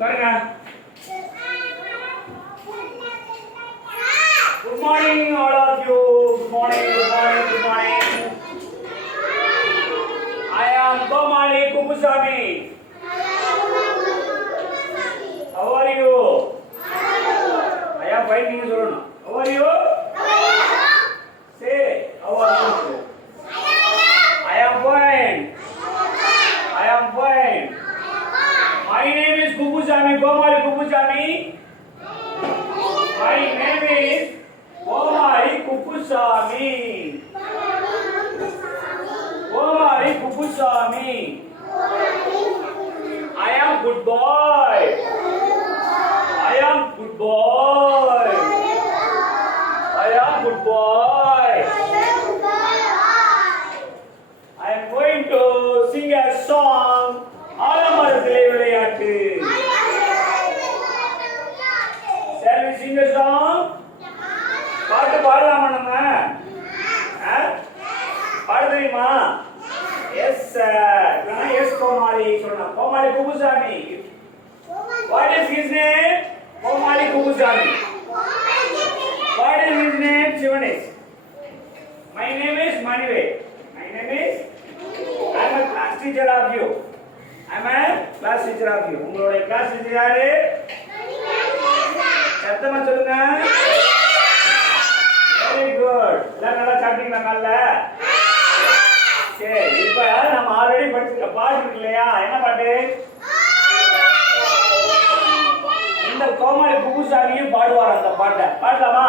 பாருங்க. Good morning all of you. Good morning, good morning, good morning. I am Komali Kupusami. How are you? I am fine. நீங்க சொல்லணும். How are you? Say, how are you? I am fine. I am fine. My name is Kupusami, Komali Kupusami. My name is Komali Kupusami. Komali Kupusami. I am good boy. I am good boy. I am good boy. I am going to sing a song. ஆலமரத்திலே விளையாட்டு. Shall we sing a song? பாட்டு பாடலாமா நம்ம? பாட தெரியுமா? Yes sir. Yes Komali சொல்லணும். Komali Kupusami. What is his name? Komali Kupusami. What is his name? Shivanesh. My name is Manive. My name is I am a class teacher of you. I am a class teacher of you. உங்களோட class teacher யாரு? சத்தமா சொல்லுங்க. Very good. எல்லாம் நல்லா சாப்பிட்டீங்களா காலைல? சரி, இப்போ நம்ம ஆல்ரெடி படிச்சிருக்க பாட்டு இருக்கு இல்லையா? என்ன பாட்டு? இந்த கோமாளி குப்புசாமியும் பாடுவார் அந்த பாட்டை. பாடலாமா?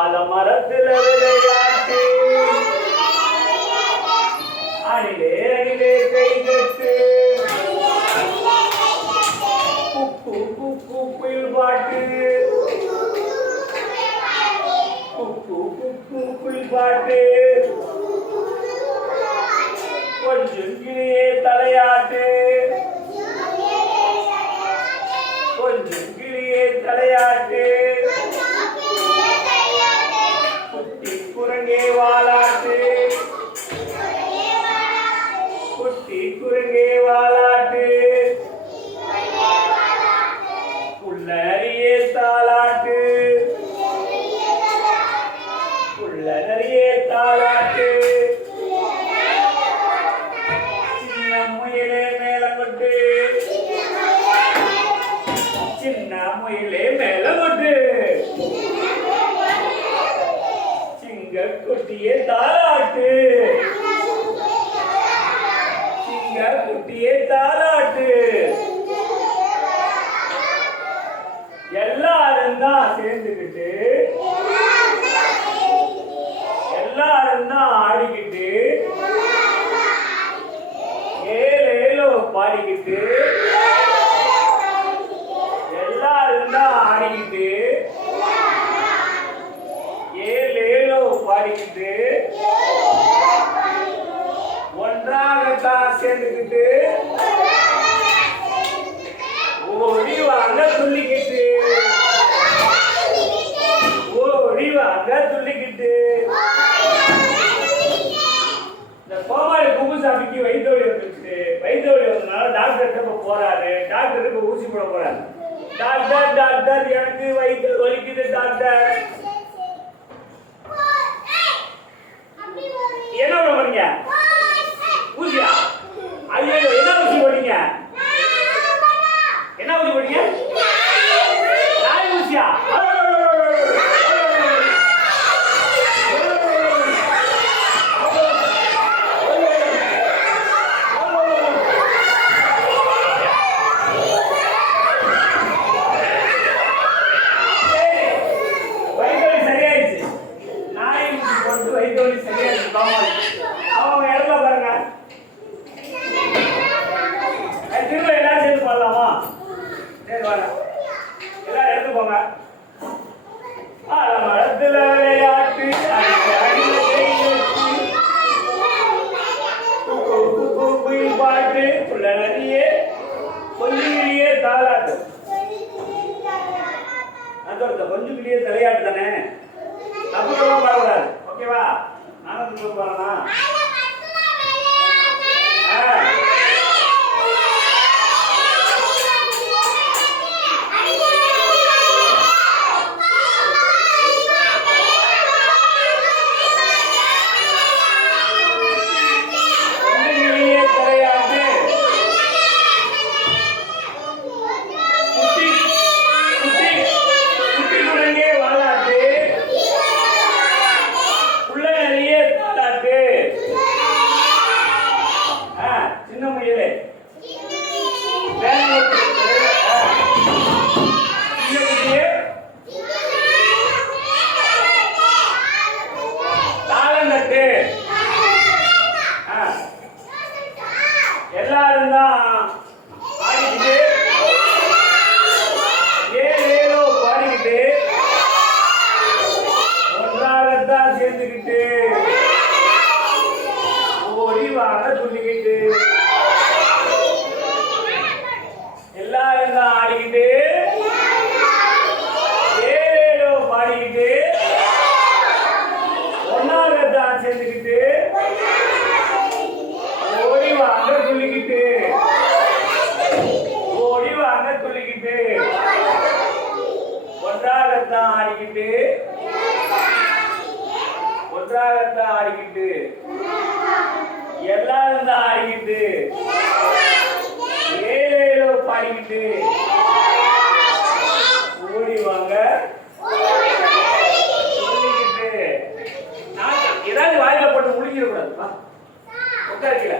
ஆலமரத்தில் விளையாட்டு அணிலே அணிலே கை கட்டு குக்கு குக்கு குயில் பாட்டு குக்கு குக்கு குயில் பாட்டு கொஞ்சம் கிளியே தலையாட்டு கொஞ்சம் கிளியே தலையாட்டு குட்டி குரங்கே வாலாட்டு குட்டி குரங்கே வாலாட்டு புள்ளரியே தாலாட்டு புள்ளரியே தாலாட்டு சின்ன முயலே மேலங்கொட்டு சின்ன முயலே மேலங்கொட்டு சிங்க குட்டியே தாலாட்டு சிங்க குட்டியே தாலாட்டு எல்லாரும் தான் சேர்ந்துக்கிட்டு எல்லாரும் தான் ஆடிக்கிட்டு ஏலேலோ பாடிக்கிட்டு எல்லாரும் தான் ஆடிக்கிட்டு ஏலேலோ பாடிக்கிட்டு ஒன்றாகத்தான் சேர்ந்துக்கிட்டு ஓடி வாங்க துள்ளிக்கிட்டு ஓடி வாங்க துள்ளிக்கிட்டு. இந்த கோமாளி குப்புசாமிக்கு வைத்தோடி வந்துருச்சு. வைத்தோடி வந்ததுனால டாக்டர்கிட்ட போறாரு. டாக்டருக்கு ஊசி போட போறாரு. டாக்டர் டாக்டர் எனக்கு வயிற்று வலிக்குது டாக்டர். என்ன பண்ண போறீங்க? ஊசியா? ஐயோ, என்ன ஊசி போட்டீங்க? என்ன ஊசி போட்டீங்க? நாய் ஊசியா? அவங்க இடத்துல பாருங்க. திரும்ப எல்லாரும் சேர்ந்து பாடலாமா? சரி வாங்க, எல்லாரும் எடுத்து போங்க. ஆலமரத்தில் விளையாட்டு குயில் பாட்டு புள்ள நதியே கொஞ்சிலேயே தாலாட்டு. கொஞ்சிலேயே தலையாட்டு தானே, தப்பு பாடக்கூடாது. ஓகேவா? நானும் சொல்ல போறேன்னா ஆடிக்கிட்டு ஒன்றாகத்தான் ஆடிக்கிட்டு எல்லாரும் தான் ஆடிக்கிட்டு ஏழேழோ பாடிக்கிட்டு ஓடி வாங்க சொல்லிக்கிட்டு ஏதாவது வாயில போட்டு முழுங்கிட கூடாதுப்பா. உட்காருக்கல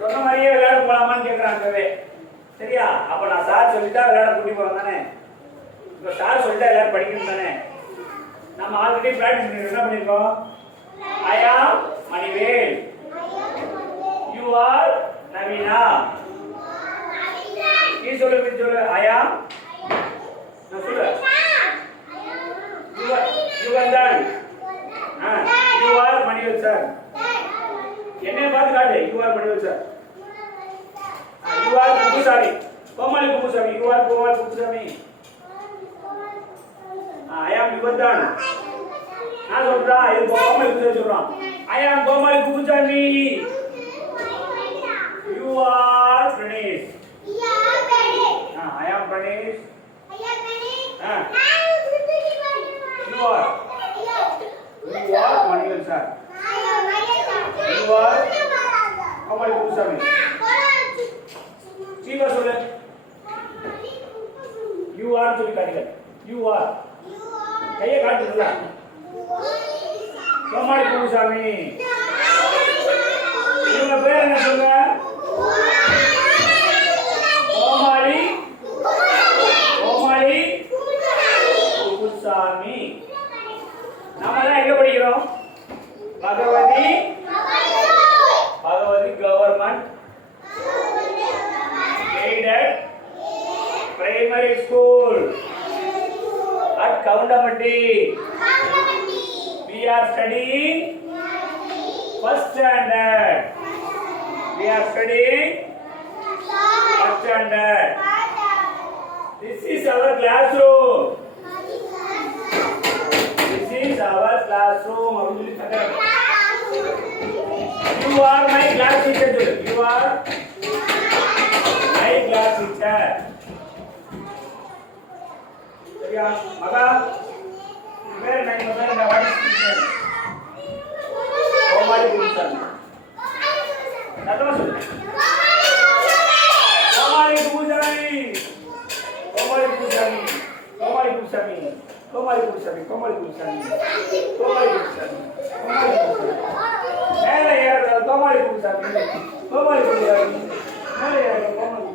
சொன்ன மாதிரியே விளையாட போலாமான்னு கேட்கறாங்கவே. சரியா? அப்ப நான் சார் சொல்லிட்டா விளையாட கூட்டி போறோம் தானே. இப்ப சார் சொல்லிட்டா எல்லாரும் படிக்கணும் தானே. நம்ம ஆல்ரெடி பிராக்டிஸ் பண்ணிருக்கோம். என்ன பண்ணிருக்கோம்? I am Manivel. You are நவீனா. நீ சொல்லு. I am நான் சொல்லு. Yugandhan. You are Manivel sir. என்னைய பார்த்து காட்டு. You are Manivel sir. You are Kuppusamy. கோமாளி குப்புசாமி. You are கோமாளி குப்புசாமி. I am Yugandhan. நான் சொல்றா இது கோமாளி குப்புசாமி சொல்றான். I am கோமாளி Kuppusamy. You are Pranesh. I am Pranesh. You are Manivel sir. You are கோமாளி குப்புசாமி. சீவா சொல்லு. You are சொல்லி காட்டுங்க. You are கையை காட்டுறீங்களா? கோமாளி குப்புசாமி. இவங்க பேர் என்ன சொல்லுங்க? கோமாளி குப்புசாமி. நாம எல்லாம் எங்க படிக்கிறோம்? Bhagavathi government aided primary school at Kaundamatti. We are studying first standard. First standard. This is our classroom. You are my class teacher. You are my class teacher. சரியா? மகா வேற நான் வேற வாட்ஸ் கோமாளி குப்புசாமி. சத்தமா சொல்லு. கோமாளி குப்புசாமி. மேலே ஏற கோமாளி குப்புசாமி. மேலே ஏற கோமாளி.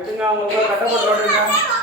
விடுங்க, அவங்க கட்டப்பட்டு விடுங்க.